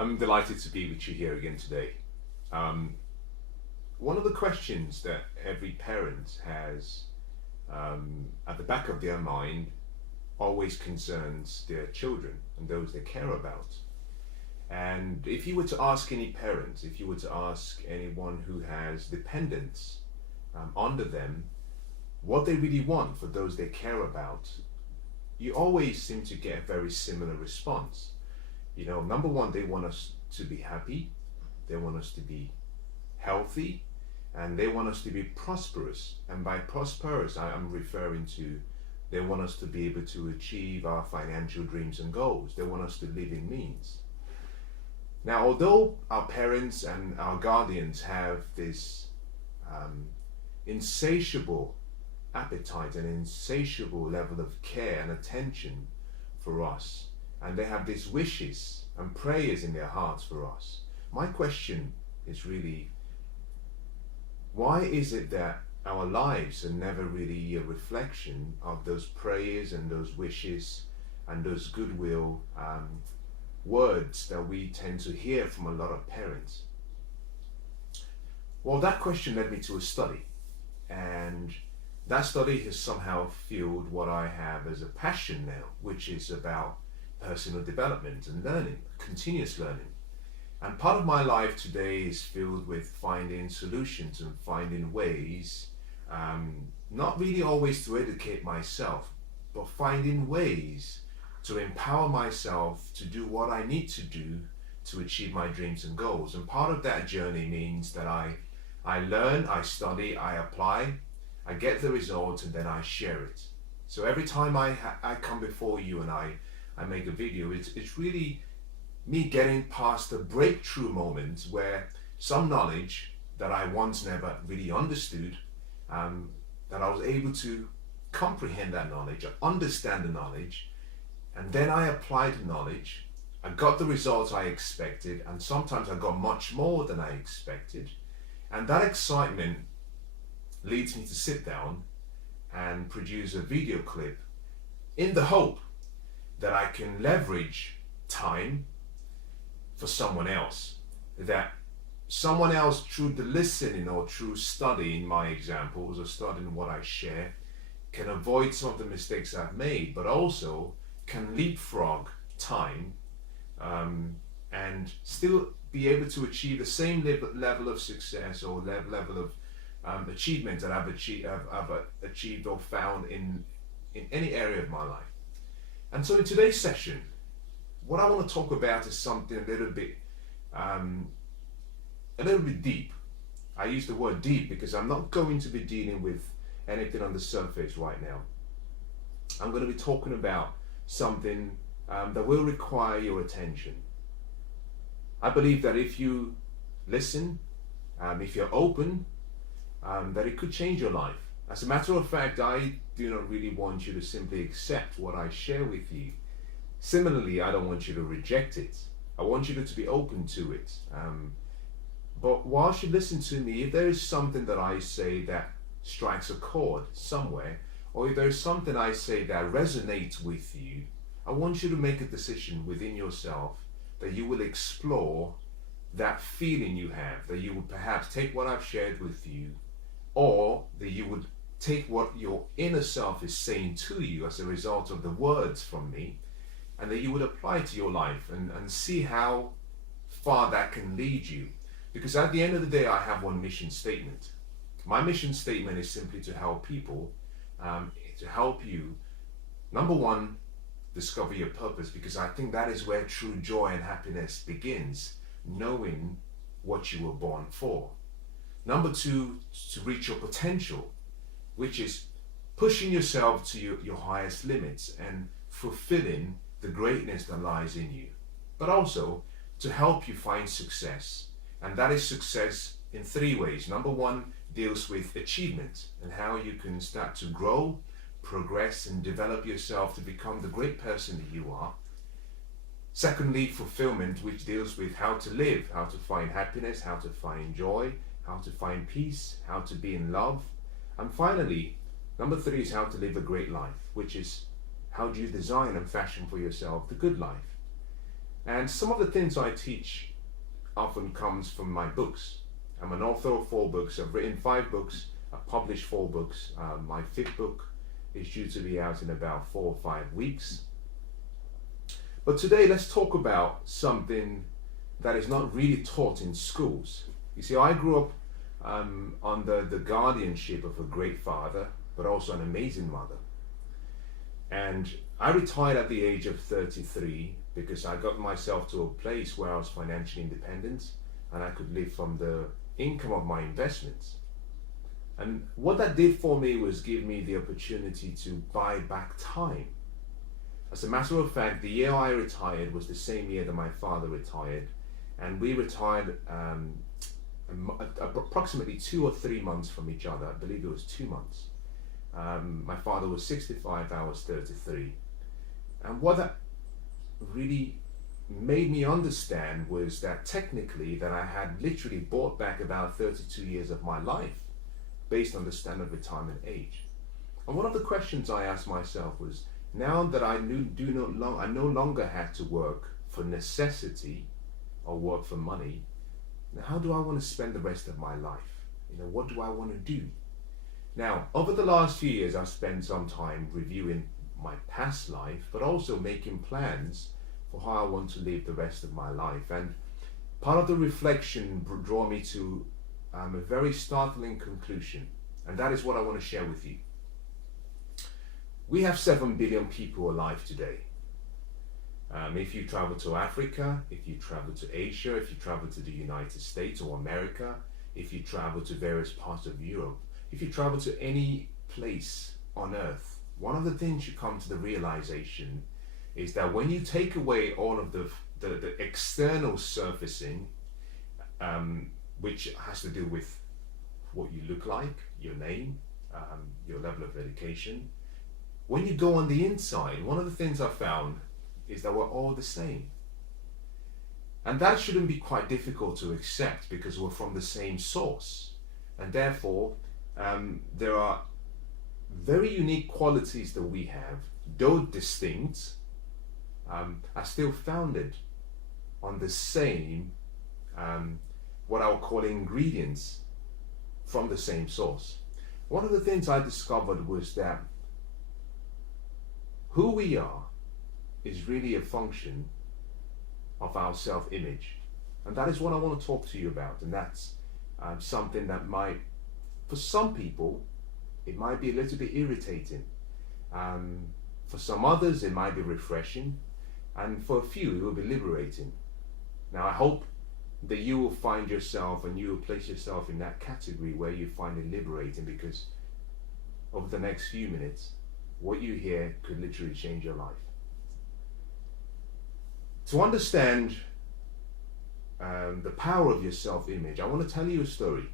I'm delighted to be with you here again today. One of the questions that every parent has at the back of their mind always concerns their children and those they care about. And if you were to ask any parent, if you were to ask anyone who has dependents under them, what they really want for those they care about, you always seem to get a very similar response. You know, number one, they want us to be happy, they want us to be healthy, and they want us to be prosperous. And by prosperous, I am referring to they want us to be able to achieve our financial dreams and goals. They want us to live in means. Now, although our parents and our guardians have this insatiable appetite and insatiable level of care and attention for us, and they have these wishes and prayers in their hearts for us, my question is really, why is it that our lives are never really a reflection of those prayers and those wishes and those goodwill words that we tend to hear from a lot of parents? Well, that question led me to a study, and that study has somehow fueled what I have as a passion now, which is about personal development and learning, continuous learning. And part of my life today is filled with finding solutions and finding ways, not really always to educate myself, but finding ways to empower myself to do what I need to do to achieve my dreams and goals. And part of that journey means that I learn, I study, I apply, I get the results, and then I share it. So every time I come before you and I make a video, it's really me getting past a breakthrough moment where some knowledge that I once never really understood, that I was able to comprehend that knowledge, understand the knowledge, and then I applied the knowledge. I got the results I expected, and sometimes I got much more than I expected. And that excitement leads me to sit down and produce a video clip in the hope that I can leverage time for someone else, that someone else, through the listening or through studying my examples or studying what I share, can avoid some of the mistakes I've made, but also can leapfrog time and still be able to achieve the same level of success or level of achievement that I've achieved or found in any area of my life. And so in today's session, what I want to talk about is something a little bit deep. I use the word deep because I'm not going to be dealing with anything on the surface right now. I'm going to be talking about something that will require your attention. I believe that if you listen, if you're open, that it could change your life. As a matter of fact, I do not really want you to simply accept what I share with you. Similarly, I don't want you to reject it. I want you to be open to it. But whilst you listen to me, if there is something that I say that strikes a chord somewhere, or if there is something I say that resonates with you, I want you to make a decision within yourself that you will explore that feeling you have, that you would perhaps take what I've shared with you, or that you would take what your inner self is saying to you as a result of the words from me, and that you would apply it to your life and see how far that can lead you. Because at the end of the day, I have one mission statement. My mission statement is simply to help people, to help you, number one, discover your purpose, because I think that is where true joy and happiness begins, knowing what you were born for. Number two, to reach your potential, which is pushing yourself to your highest limits and fulfilling the greatness that lies in you. But also to help you find success. And that is success in three ways. Number one deals with achievement and how you can start to grow, progress, and develop yourself to become the great person that you are. Secondly, fulfillment, which deals with how to live, how to find happiness, how to find joy, how to find peace, how to be in love. And finally, number three is how to live a great life, which is how do you design and fashion for yourself the good life. And some of the things I teach often comes from my books. I'm an author of 4 books. I've written 5 books. I've published 4 books. My 5th book is due to be out in about 4 or 5 weeks. But today let's talk about something that is not really taught in schools. You see, I grew up under the guardianship of a great father, but also an amazing mother. And I retired at the age of 33 because I got myself to a place where I was financially independent and I could live from the income of my investments. And what that did for me was give me the opportunity to buy back time. As a matter of fact, the year I retired was the same year that my father retired, and we retired approximately 2 or 3 months from each other. I believe it was 2 months. My father was 65, I was 33. And what that really made me understand was that technically that I had literally bought back about 32 years of my life based on the standard retirement age. And one of the questions I asked myself was, now that I no longer had to work for necessity or work for money, now how do I want to spend the rest of my life? What do I want to do? Now, over the last few years, I've spent some time reviewing my past life, but also making plans for how I want to live the rest of my life. And part of the reflection drew me to a very startling conclusion, and that is what I want to share with you. We have 7 billion people alive today. If you travel to Africa, if you travel to Asia, if you travel to the United States or America, if you travel to various parts of Europe, if you travel to any place on earth, one of the things you come to the realization is that when you take away all of the external surfacing, which has to do with what you look like, your name, your level of education, when you go on the inside, one of the things I found is that we're all the same. And that shouldn't be quite difficult to accept because we're from the same source. And therefore, there are very unique qualities that we have, though distinct, are still founded on the same, what I would call ingredients from the same source. One of the things I discovered was that who we are is really a function of our self-image. And that is what I want to talk to you about. And that's something that might, for some people, it might be a little bit irritating. For some others, it might be refreshing. And for a few, it will be liberating. Now, I hope that you will find yourself and you will place yourself in that category where you find it liberating, because over the next few minutes, what you hear could literally change your life. To understand the power of your self-image, I want to tell you a story.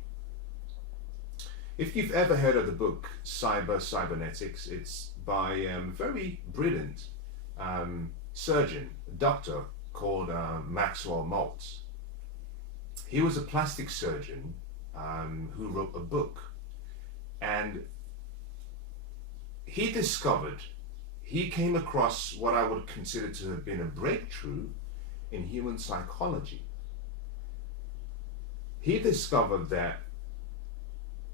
If you've ever heard of the book Cybernetics, it's by a very brilliant surgeon, a doctor called Maxwell Maltz. He was a plastic surgeon who wrote a book, and he came across what I would consider to have been a breakthrough in human psychology. He discovered that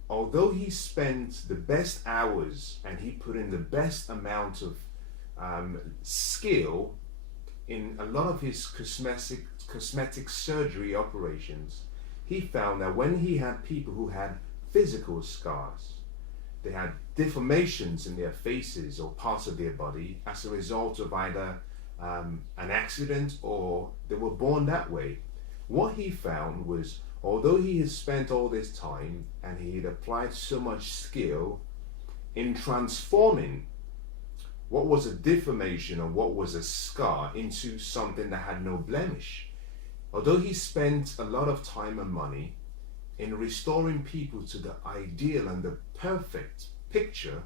although he spent the best hours and he put in the best amount of skill in a lot of his cosmetic surgery operations, he found that when he had people who had physical scars, they had deformations in their faces or parts of their body as a result of either an accident or they were born that way. What he found was, although he had spent all this time and he had applied so much skill in transforming what was a deformation or what was a scar into something that had no blemish, although he spent a lot of time and money in restoring people to the ideal and the perfect picture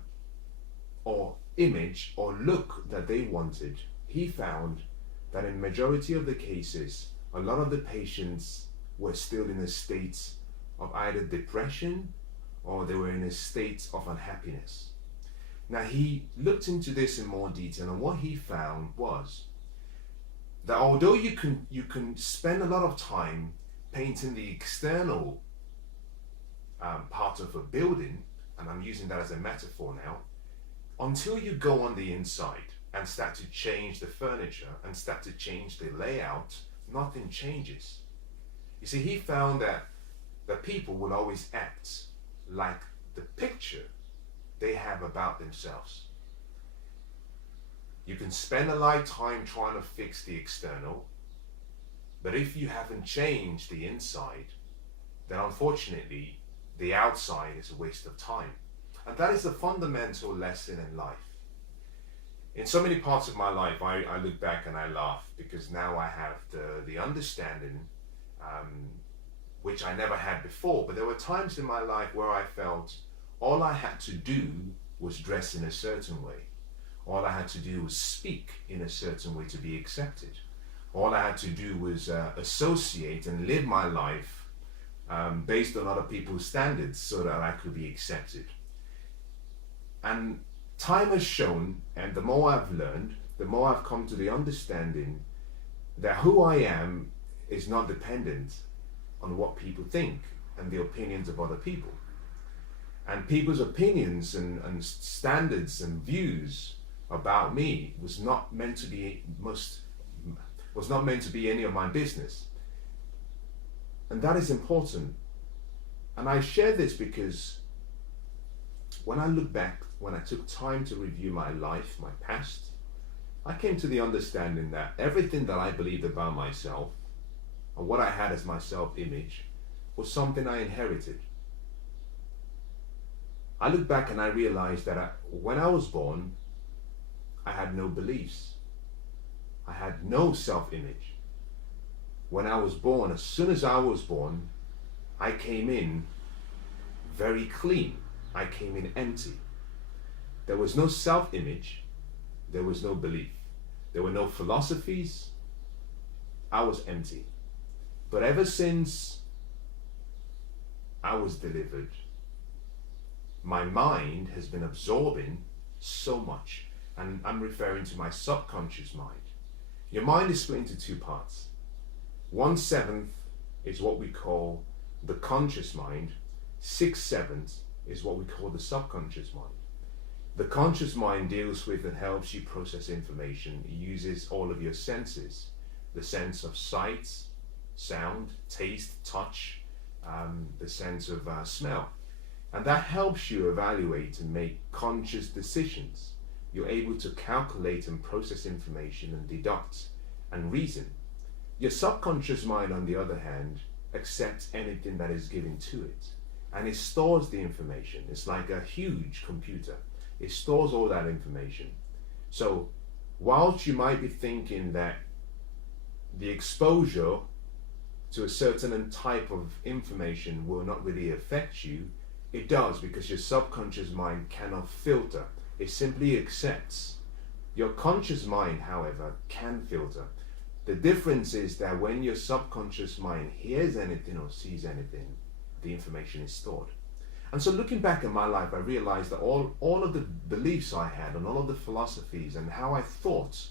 or image or look that they wanted, he found that in majority of the cases, a lot of the patients were still in a state of either depression or they were in a state of unhappiness. Now, he looked into this in more detail, and what he found was that although you can spend a lot of time painting the external part of a building, and I'm using that as a metaphor now, until you go on the inside and start to change the furniture and start to change the layout, nothing changes. You see, he found that the people will always act like the picture they have about themselves. You can spend a lifetime trying to fix the external, but if you haven't changed the inside, then unfortunately the outside is a waste of time. And that is a fundamental lesson in life. In so many parts of my life, I look back and I laugh, because now I have the understanding, which I never had before. But there were times in my life where I felt all I had to do was dress in a certain way. All I had to do was speak in a certain way to be accepted. All I had to do was associate and live my life based on other people's standards so that I could be accepted. And time has shown, and the more I've learned, the more I've come to the understanding that who I am is not dependent on what people think and the opinions of other people. And people's opinions and standards and views about me was not meant to be any of my business. And that is important. And I share this because when I look back, when I took time to review my life, my past, I came to the understanding that everything that I believed about myself and what I had as my self-image was something I inherited. I look back and I realized that when I was born, I had no beliefs. I had no self-image. When I was born, as soon as I was born, I came in very clean. I came in empty. There was no self-image. There was no belief. There were no philosophies. I was empty. But ever since I was delivered, my mind has been absorbing so much. And I'm referring to my subconscious mind. Your mind is split into two parts. 1/7 is what we call the conscious mind. 6/7 is what we call the subconscious mind. The conscious mind deals with and helps you process information. It uses all of your senses. The sense of sight, sound, taste, touch, the sense of smell. And that helps you evaluate and make conscious decisions. You're able to calculate and process information and deduct and reason. Your subconscious mind, on the other hand, accepts anything that is given to it. And it stores the information. It's like a huge computer. It stores all that information. So, whilst you might be thinking that the exposure to a certain type of information will not really affect you, it does, because your subconscious mind cannot filter. It simply accepts. Your conscious mind, however, can filter. The difference is that when your subconscious mind hears anything or sees anything, the information is stored. And so looking back at my life, I realized that all of the beliefs I had and all of the philosophies and how I thought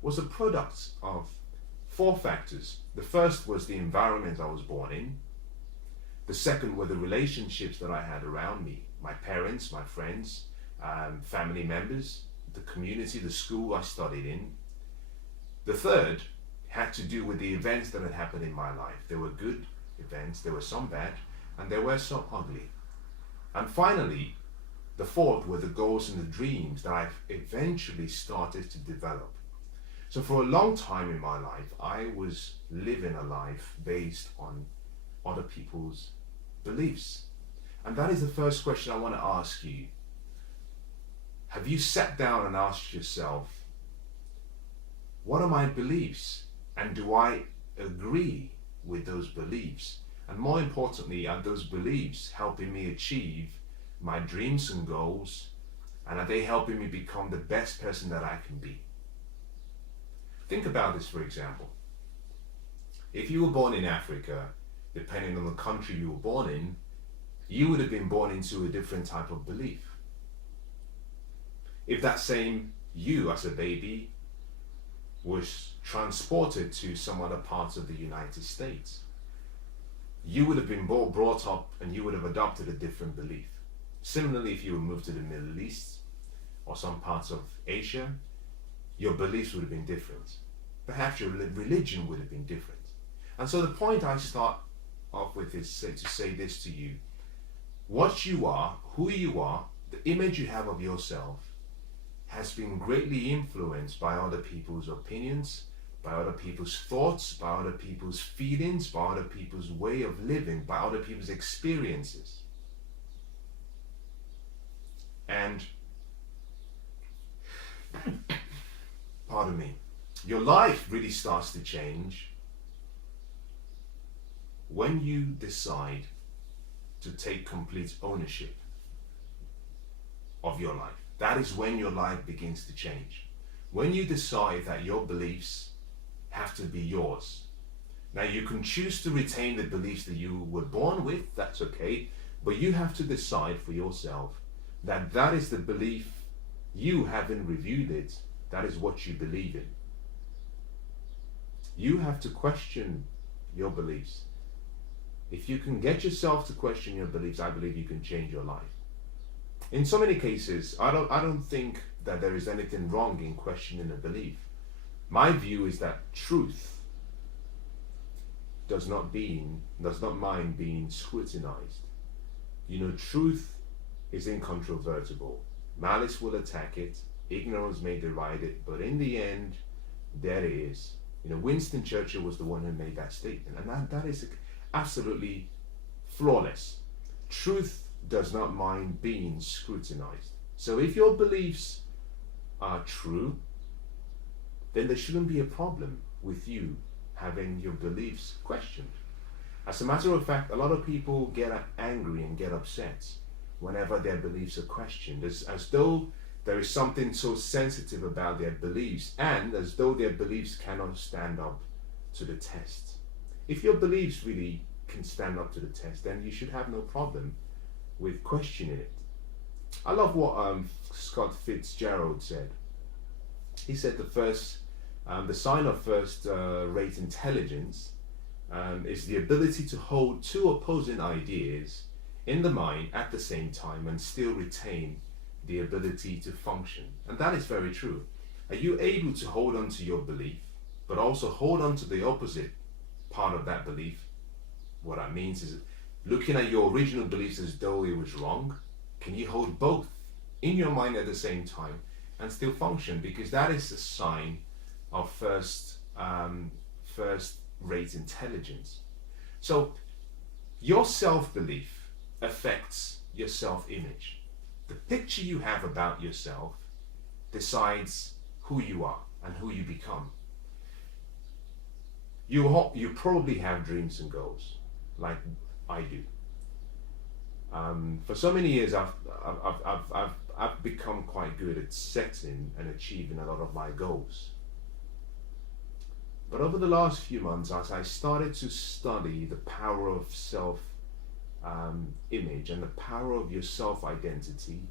was a product of 4 factors. The first was the environment I was born in. The second were the relationships that I had around me, my parents, my friends, family members, the community, the school I studied in. The third had to do with the events that had happened in my life. There were good events, there were some bad, and there were some ugly. And finally, the fourth were the goals and the dreams that I've eventually started to develop. So for a long time in my life, I was living a life based on other people's beliefs. And that is the first question I want to ask you. Have you sat down and asked yourself, what are my beliefs? And do I agree with those beliefs? And more importantly, are those beliefs helping me achieve my dreams and goals? And are they helping me become the best person that I can be? Think about this, for example. If you were born in Africa, depending on the country you were born in, you would have been born into a different type of belief. If that same you as a baby was transported to some other parts of the United States, you would have been brought up and you would have adopted a different belief. Similarly, if you were moved to the Middle East or some parts of Asia, your beliefs would have been different. Perhaps your religion would have been different. And so the point I start off with is to say this to you. What you are, who you are, the image you have of yourself has been greatly influenced by other people's opinions, by other people's thoughts, by other people's feelings, by other people's way of living, by other people's experiences. And, pardon me, your life really starts to change when you decide to take complete ownership of your life. That is when your life begins to change. When you decide that your beliefs have to be yours. Now you can choose to retain the beliefs that you were born with, that's okay, but you have to decide for yourself that that is the belief, you having reviewed it, that is what you believe in. You have to question your beliefs. If you can get yourself to question your beliefs, I believe you can change your life. In so many cases, I don't think that there is anything wrong in questioning a belief. My view is that truth does not mind being scrutinized. You know, truth is incontrovertible. Malice will attack it, ignorance may deride it, but in the end, there it is. You know, Winston Churchill was the one who made that statement, and that is absolutely flawless. Truth does not mind being scrutinized. So if your beliefs are true, then there shouldn't be a problem with you having your beliefs questioned. As a matter of fact, a lot of people get angry and get upset whenever their beliefs are questioned, as though there is something so sensitive about their beliefs, and as though their beliefs cannot stand up to the test. If your beliefs really can stand up to the test, then you should have no problem with questioning it. I love what Scott Fitzgerald said. He said the sign of first-rate intelligence is the ability to hold two opposing ideas in the mind at the same time and still retain the ability to function. And that is very true. Are you able to hold on to your belief, but also hold on to the opposite part of that belief? What that means is looking at your original beliefs as though it was wrong. Can you hold both in your mind at the same time and still function? Because that is a sign of first-rate intelligence. So your self-belief affects your self-image. The picture you have about yourself decides who you are and who you become. You probably have dreams and goals, like I do. For so many years, I've become quite good at setting and achieving a lot of my goals. But over the last few months, as I started to study the power of self-image and the power of your self-identity,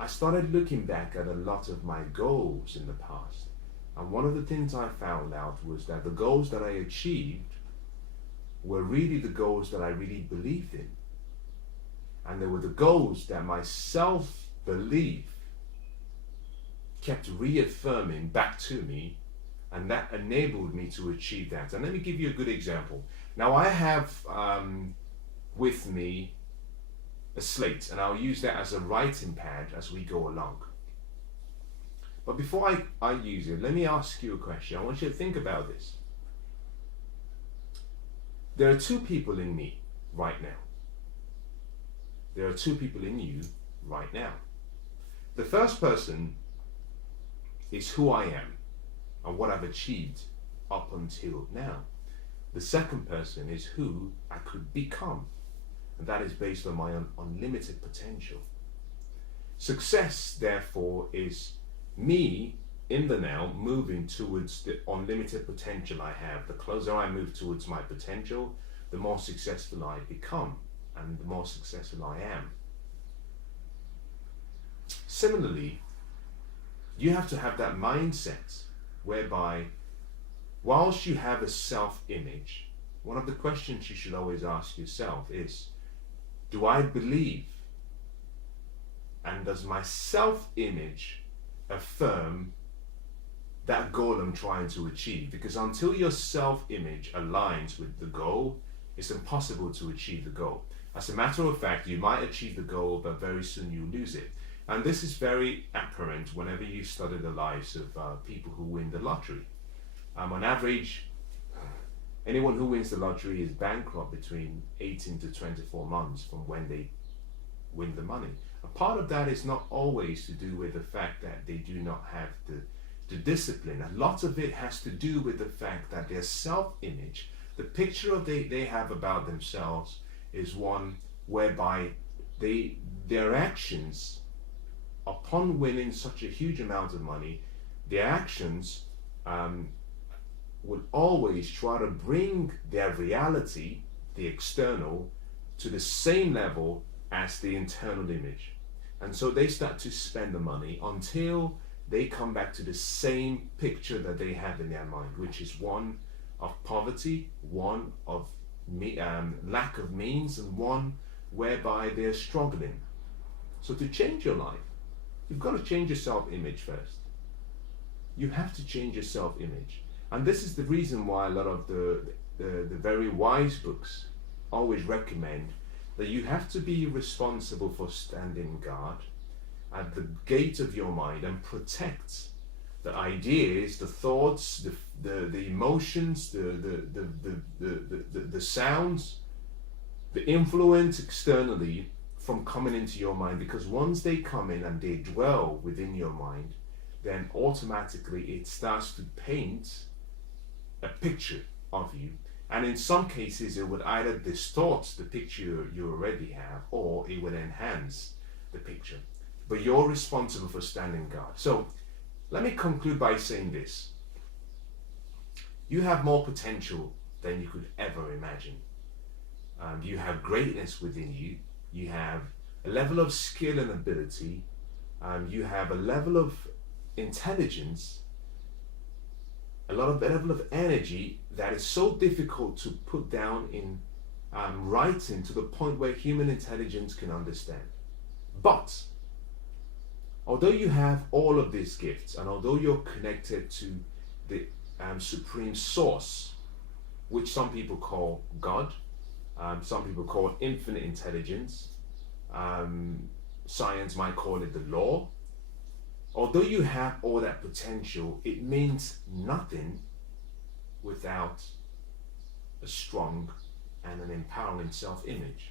I started looking back at a lot of my goals in the past. And one of the things I found out was that the goals that I achieved were really the goals that I really believed in. And they were the goals that my self-belief kept reaffirming back to me, and that enabled me to achieve that. And let me give you a good example. Now I have with me a slate, and I'll use that as a writing pad as we go along. But before I use it, let me ask you a question. I want you to think about this. There are two people in me right now. There are two people in you right now. The first person is who I am and what I've achieved up until now. The second person is who I could become, and that is based on my unlimited potential. Success, therefore, is me in the now moving towards the unlimited potential I have. The closer I move towards my potential, the more successful I become and the more successful I am. Similarly, you have to have that mindset whereby whilst you have a self-image, one of the questions you should always ask yourself is, do I believe, and does my self-image affirm that goal I'm trying to achieve? Because until your self-image aligns with the goal, it's impossible to achieve the goal. As a matter of fact, you might achieve the goal, but very soon you lose it. And this is very apparent whenever you study the lives of people who win the lottery. On average, anyone who wins the lottery is bankrupt between 18 to 24 months from when they win the money. A part of that is not always to do with the fact that they do not have the discipline. A lot of it has to do with the fact that their self-image, the picture they have about themselves, is one whereby their actions upon winning such a huge amount of money, their actions would always try to bring their reality, the external, to the same level as the internal image. And so they start to spend the money until they come back to the same picture that they have in their mind, which is one of poverty, one of lack of means, and one whereby they're struggling. So to change your life, you've got to change your self-image first. You have to change your self-image. And this is the reason why a lot of the very wise books always recommend that you have to be responsible for standing guard at the gate of your mind and protect the ideas, the thoughts, the emotions, the sounds, the influence externally from coming into your mind. Because once they come in and they dwell within your mind, then automatically it starts to paint a picture of you. And in some cases, it would either distort the picture you already have, or it would enhance the picture. But you're responsible for standing guard. So let me conclude by saying this. You have more potential than you could ever imagine. You have greatness within you. You have a level of skill and ability. You have a level of intelligence, a level of energy that is so difficult to put down in writing to the point where human intelligence can understand. But although you have all of these gifts, and although you're connected to the supreme source, which some people call God, some people call it infinite intelligence, science might call it the law. Although you have all that potential, it means nothing without a strong and an empowering self-image.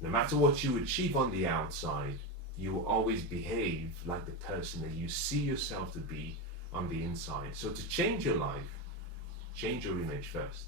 No matter what you achieve on the outside, you will always behave like the person that you see yourself to be on the inside. So to change your life, change your image first.